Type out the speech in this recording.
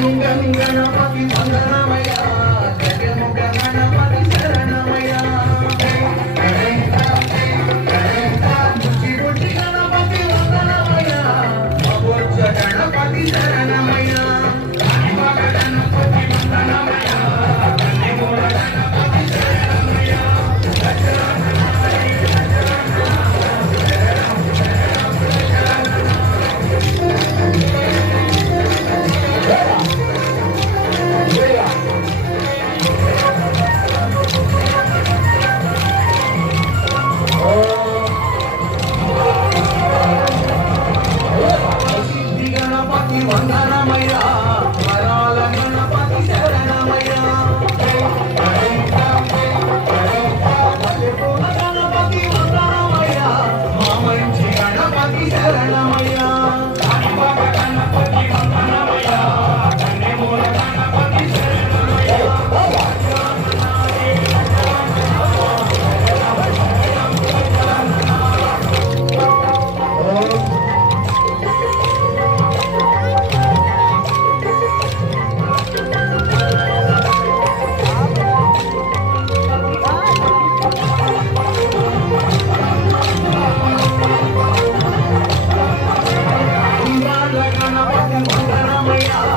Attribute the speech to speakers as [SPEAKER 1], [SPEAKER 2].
[SPEAKER 1] Ganapati వందనమయ్యా. జగముఖ Ganapati శరణమయ వివాద